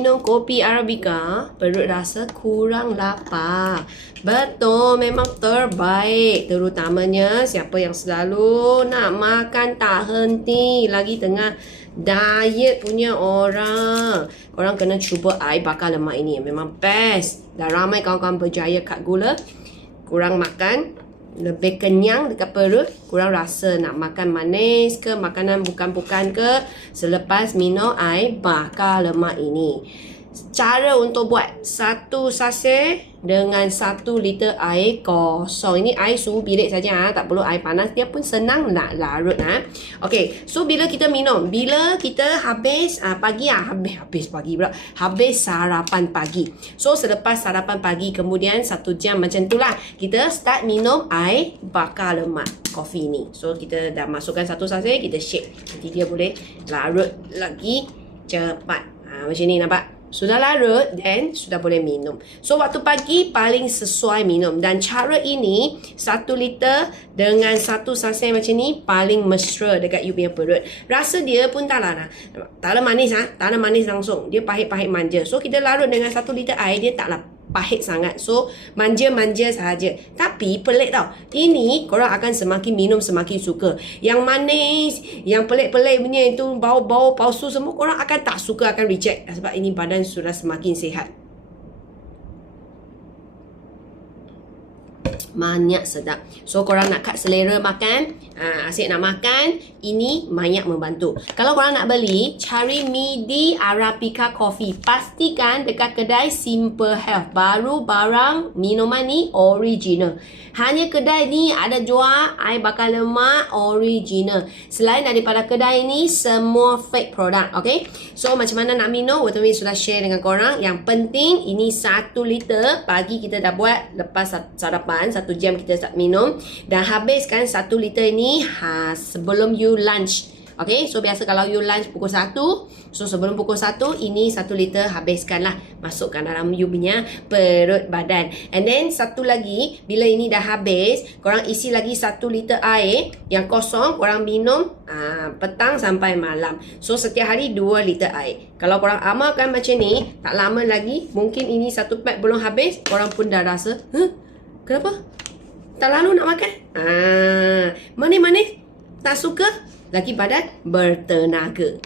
minum kopi Arabica, perut rasa kurang lapar. Betul, memang terbaik. Terutamanya siapa yang selalu nak makan tak henti, lagi tengah diet punya orang. Korang kena cuba air bakar lemak ini. Memang best. Dah ramai kawan-kawan berjaya kat gula. Kurang makan, lebih kenyang dekat perut, kurang rasa nak makan manis ke, makanan bukan-bukan ke selepas minum air bakar lemak ini. Cara untuk buat, 1 sachet dengan 1 liter air kosong. Ini air suhu bilik saja, tak perlu air panas. Dia pun senang nak larut. Okey, so bila kita minum, bila kita habis pagi, habis pagi pula, habis sarapan pagi. So selepas sarapan pagi, kemudian 1 jam macam itulah, kita start minum air bakar lemak kopi ni. So kita dah masukkan 1 sachet, kita shake. Nanti dia boleh larut lagi cepat. Macam ni, nampak? Sudah larut, then sudah boleh minum. So waktu pagi paling sesuai minum. Dan cara ini 1 liter dengan 1 sachet macam ni paling mesra dekat you punya perut. Rasa dia pun tak ada manis, tak ada manis langsung. Dia pahit-pahit manja. So kita larut dengan 1 liter air, dia taklah pahit sangat. So manja-manja sahaja. Tapi pelik tau. Ini korang akan semakin minum semakin suka. Yang manis, yang pelik-pelik punya itu, bau-bau palsu semua, korang akan tak suka, akan reject. Sebab ini badan sudah semakin sihat. Banyak sedap. So korang nak kat selera makan, asyik nak makan, ini banyak membantu. Kalau korang nak beli, cari Midi Arabica Coffee. Pastikan dekat kedai Simple Health. Baru barang minuman ni original. Hanya kedai ni ada jual air bakar lemak original. Selain daripada kedai ni, semua fake produk. Okay, so macam mana nak minum, Watami sudah share dengan korang. Yang penting ini 1 liter. Pagi kita dah buat, lepas sarapan 1 jam kita start minum. Dan habiskan 1 liter ini sebelum you lunch. Okay, so biasa kalau you lunch pukul 1, so sebelum pukul 1, ini 1 liter habiskanlah. Masukkan dalam you punya perut badan. And then satu lagi, bila ini dah habis, korang isi lagi 1 liter air yang kosong, korang minum petang sampai malam. So setiap hari 2 liter air. Kalau korang amalkan macam ni, tak lama lagi, mungkin ini 1 pack belum habis, korang pun dah rasa, kenapa? Tak lalu nak makan? Manis-manis? Tak suka? Lagi badan bertenaga.